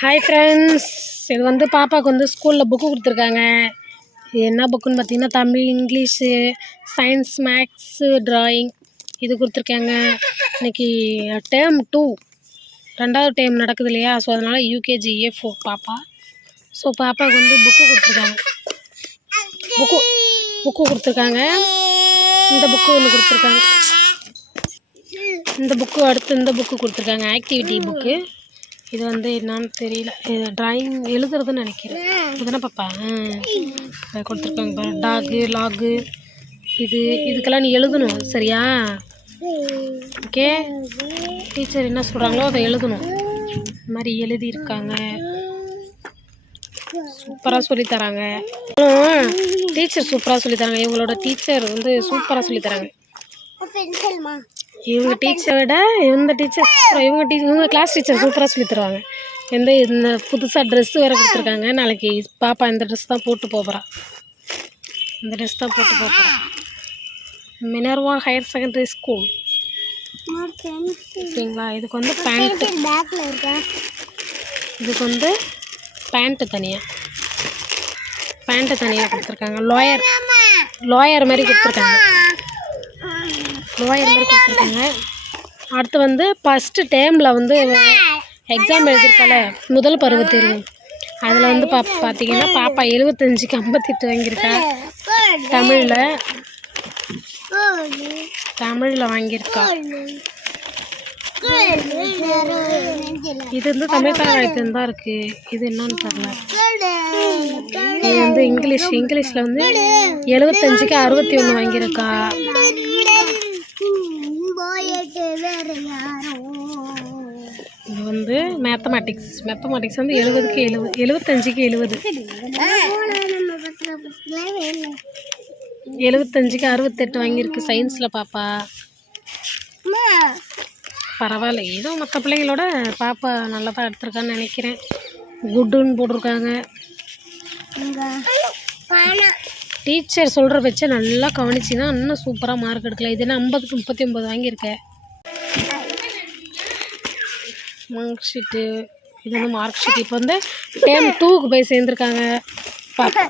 Hi friends, இது வந்து பாப்பாவுக்கு வந்து ஸ்கூலில் புக்கு கொடுத்துருக்காங்க. என்ன புக்குன்னு பார்த்தீங்கன்னா Tamil, English, science, maths, drawing இது கொடுத்துருக்காங்க. இன்றைக்கி டேர்ம் 2 2வது டேர்ம் நடக்குது இல்லையா? ஸோ அதனால் யூகேஜி A4 பாப்பா. ஸோ பாப்பாவுக்கு வந்து புக்கு கொடுத்துருக்காங்க. புக்கு கொடுத்துருக்காங்க. இந்த புக்கு ஒன்று கொடுத்துருக்காங்க. இந்த புக்கு அடுத்து இந்த புக்கு கொடுத்துருக்காங்க, ஆக்டிவிட்டி புக்கு. இது வந்து என்னன்னு தெரியல, இது ட்ராயிங் எழுதுறதுன்னு நினைக்கிறேன். இதுதானே பாப்பா கொடுத்துருக்காங்க பாரு, டாகு, லாகு. இதுக்கெல்லாம் நீ எழுதணும், சரியா? ஓகே, டீச்சர் என்ன சொல்கிறாங்களோ அதை எழுதணும். இந்த மாதிரி எழுதியிருக்காங்க. சூப்பராக சொல்லித்தராங்க. டீச்சர் சூப்பராக சொல்லித்தராங்க. இவங்களோட டீச்சர் வந்து சூப்பராக சொல்லித்தராங்க. இவங்க டீச்சரை விட இவங்க கிளாஸ் டீச்சர் சூப்பராக சொல்லி தருவாங்க. இந்த புதுசாக ட்ரெஸ்ஸு வேறு கொடுத்துருக்காங்க. நாளைக்கு பாப்பா இந்த ட்ரெஸ் தான் போட்டு போகிறா. இந்த ட்ரெஸ் தான் போட்டு போகிறா. Minerva higher secondary school. ஓகேங்களா? இதுக்கு வந்து பேண்ட்டு, இதுக்கு வந்து பேண்ட்டு தனியாக கொடுத்துருக்காங்க. லோயர் மாதிரி கொடுத்துருக்காங்க. அடுத்து வந்து ஃபஸ்ட்டு டேர்மில் வந்து எக்ஸாம் எழுதியிருக்கால, முதல் பருவத் தேர்வு. அதில் வந்து பார்த்தீங்கன்னா பாப்பா 75க்கு 58 வாங்கியிருக்கா. தமிழில் வாங்கியிருக்கா. இது வந்து தமிழ் தாய்த்து தான் இருக்குது. இது என்னன்னு தெரியல. இது வந்து இங்கிலீஷில் வந்து 75க்கு 61 வாங்கியிருக்கா. இது வந்து மேத்தமேட்டிக்ஸ் வந்து 70க்கு 75க்கு 75க்கு 68 வாங்கியிருக்கு சயின்ஸில் பாப்பா. பரவாயில்ல, ஏதோ மற்ற பிள்ளைங்களோட பாப்பா நல்லா தான் எடுத்திருக்கான்னு நினைக்கிறேன். குட்டுன்னு போட்டிருக்காங்க. டீச்சர் சொல்கிற வச்சு நல்லா கவனிச்சின்னா இன்னும் சூப்பராக மார்க் எடுக்கலாம். இது என்ன 50க்கு 39 வாங்கியிருக்கேன். மார்க் ஷீட்டு, இது வந்து மார்க் ஷீட். இப்போ வந்து டேர்ம் 2க்கு போய் சேர்ந்துருக்காங்க பாப்பா.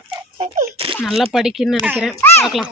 நல்லா படிக்குன்னு நினைக்கிறேன். பார்க்கலாம்.